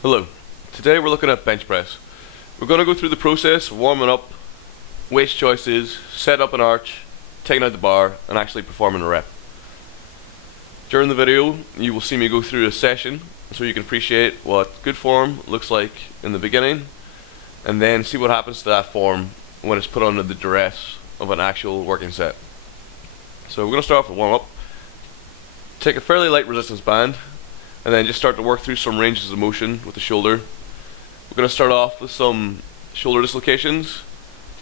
Hello. Today we're looking at bench press. We're going to go through the process of warming up, weight choices, set up an arch, taking out the bar, and actually performing a rep. During the video you will see me go through a session so you can appreciate what good form looks like in the beginning, and then see what happens to that form when it's put under the duress of an actual working set. So we're going to start off with warm up. Take a fairly light resistance band and then just start to work through some ranges of motion with the shoulder. We're going to start off with some shoulder dislocations,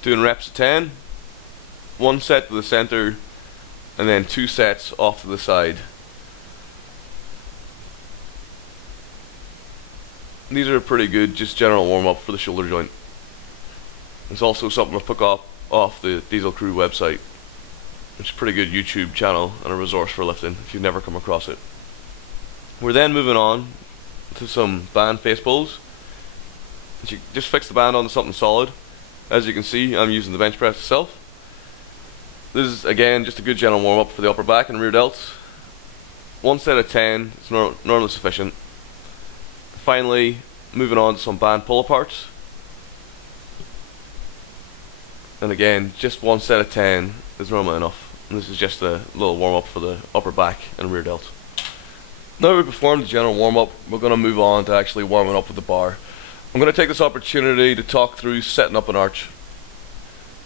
doing reps of 10, one set to the center, and then 2 sets off to the side. These are pretty good, just general warm up for the shoulder joint. It's also something I took off the Diesel Crew website, which is a pretty good YouTube channel and a resource for lifting if you've never come across it. We're then moving on to some band face pulls. You just fix the band onto something solid. As you can see, I'm using the bench press itself. This is again just a good general warm up for the upper back and rear delts. One set of 10 is normally sufficient. Finally, moving on to some band pull aparts. And again, just one set of 10 is normally enough. And this is just a little warm up for the upper back and rear delts. Now we've performed the general warm up, we're going to move on to actually warming up with the bar. I'm going to take this opportunity to talk through setting up an arch.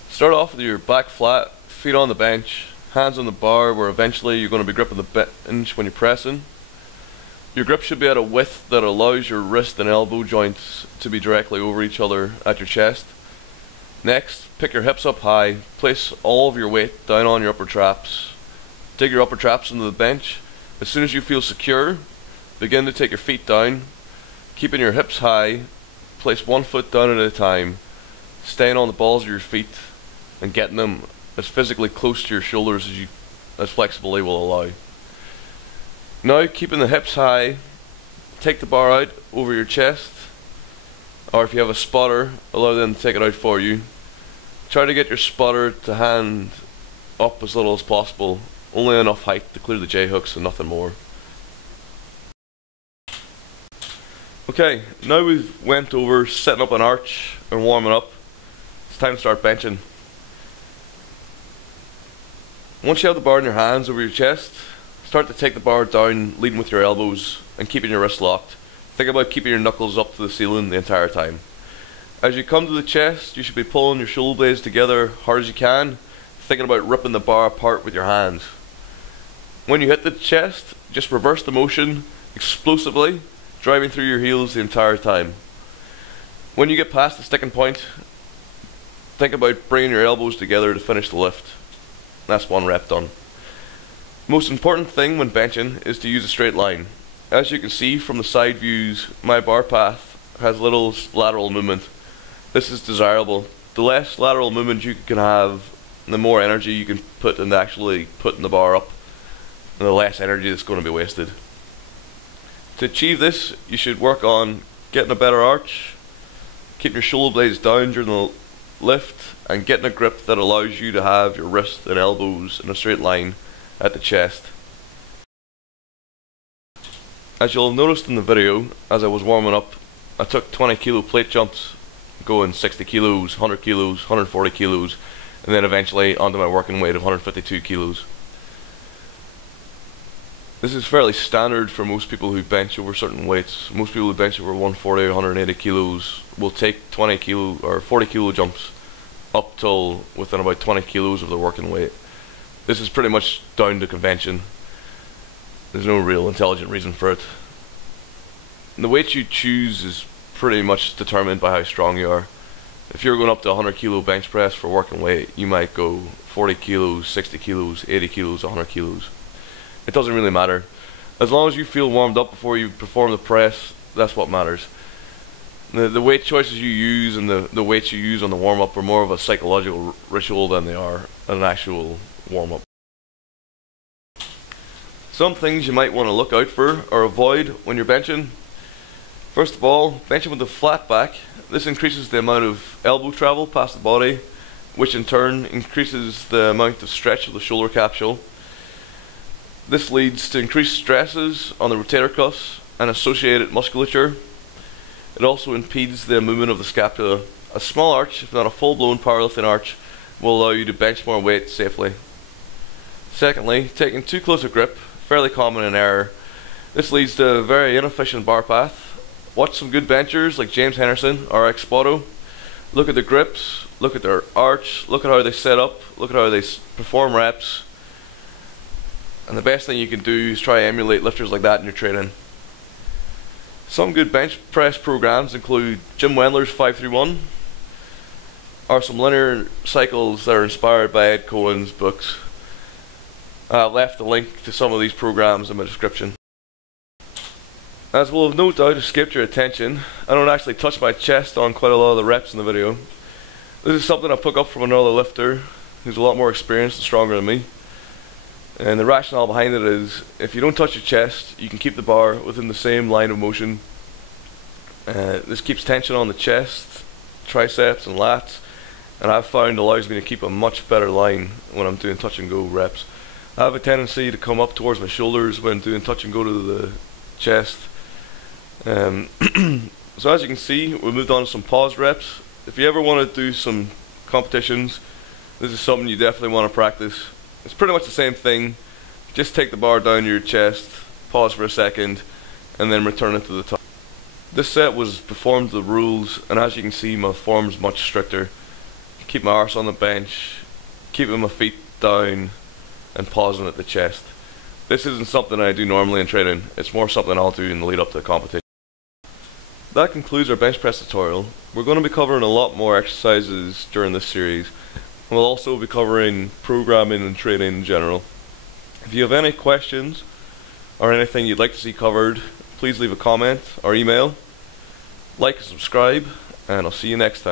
Start off with your back flat, feet on the bench, hands on the bar where eventually you're going to be gripping the bench when you're pressing. Your grip should be at a width that allows your wrist and elbow joints to be directly over each other at your chest. Next, pick your hips up high, place all of your weight down on your upper traps. Dig your upper traps into the bench. As soon as you feel secure, begin to take your feet down, keeping your hips high, place one foot down at a time, staying on the balls of your feet and getting them as physically close to your shoulders as flexibly will allow. Now, keeping the hips high, take the bar out over your chest, or if you have a spotter, allow them to take it out for you. Try to get your spotter to hand up as little as possible, only enough height to clear the J-hooks and nothing more. Okay, now we've went over setting up an arch and warming up, it's time to start benching. Once you have the bar in your hands over your chest, start to take the bar down, leading with your elbows and keeping your wrists locked. Think about keeping your knuckles up to the ceiling the entire time. As you come to the chest, you should be pulling your shoulder blades together hard as you can, thinking about ripping the bar apart with your hands. When you hit the chest, just reverse the motion explosively, driving through your heels the entire time. When you get past the sticking point, think about bringing your elbows together to finish the lift. That's one rep done. Most important thing when benching is to use a straight line. As you can see from the side views, my bar path has little lateral movement. This is desirable. The less lateral movement you can have, the more energy you can put into actually putting the bar up, and the less energy that's going to be wasted. To achieve this, you should work on getting a better arch, keeping your shoulder blades down during the lift, and getting a grip that allows you to have your wrists and elbows in a straight line at the chest. As you'll have noticed in the video, as I was warming up, I took 20 kilo plate jumps, going 60 kilos, 100 kilos, 140 kilos, and then eventually onto my working weight of 152 kilos. This is fairly standard for most people who bench over certain weights. Most people who bench over 140 or 180 kilos will take 20 kilo or 40 kilo jumps up till within about 20 kilos of their working weight. This is pretty much down to convention. There's no real intelligent reason for it. And the weight you choose is pretty much determined by how strong you are. If you're going up to 100 kilo bench press for working weight, you might go 40 kilos, 60 kilos, 80 kilos, 100 kilos. It doesn't really matter. As long as you feel warmed up before you perform the press, that's what matters. The weight choices you use and the weights you use on the warm-up are more of a psychological ritual than they are an actual warm-up. Some things you might want to look out for or avoid when you're benching. First of all, benching with a flat back. This increases the amount of elbow travel past the body, which in turn increases the amount of stretch of the shoulder capsule. This leads to increased stresses on the rotator cuffs and associated musculature. It also impedes the movement of the scapula. A small arch, if not a full-blown powerlifting arch, will allow you to bench more weight safely. Secondly, taking too close a grip, fairly common in error. This leads to a very inefficient bar path. Watch some good benchers like James Henderson or Expoto. Look at the grips, look at their arch, look at how they set up, look at how they perform reps. And the best thing you can do is try to emulate lifters like that in your training. Some good bench press programs include Jim Wendler's 531, or some linear cycles that are inspired by Ed Cohen's books. I've left the link to some of these programs in my description. As will have no doubt escaped your attention, I don't actually touch my chest on quite a lot of the reps in the video. This is something I picked up from another lifter who's a lot more experienced and stronger than me. And the rationale behind it is, if you don't touch your chest, you can keep the bar within the same line of motion. This keeps tension on the chest, triceps and lats, and I've found allows me to keep a much better line when I'm doing touch and go reps. I have a tendency to come up towards my shoulders when doing touch and go to the chest. So as you can see, we moved on to some pause reps. If you ever want to do some competitions, this is something you definitely want to practice. It's pretty much the same thing. Just take the bar down to your chest, pause for a second, and then return it to the top. This set was performed to the rules, and as you can see, my form's much stricter. Keep my arse on the bench, keeping my feet down, and pausing at the chest. This isn't something I do normally in training. It's more something I'll do in the lead up to the competition. That concludes our bench press tutorial. We're going to be covering a lot more exercises during this series. We'll also be covering programming and training in general. If you have any questions or anything you'd like to see covered, please leave a comment or email. Like and subscribe, and I'll see you next time.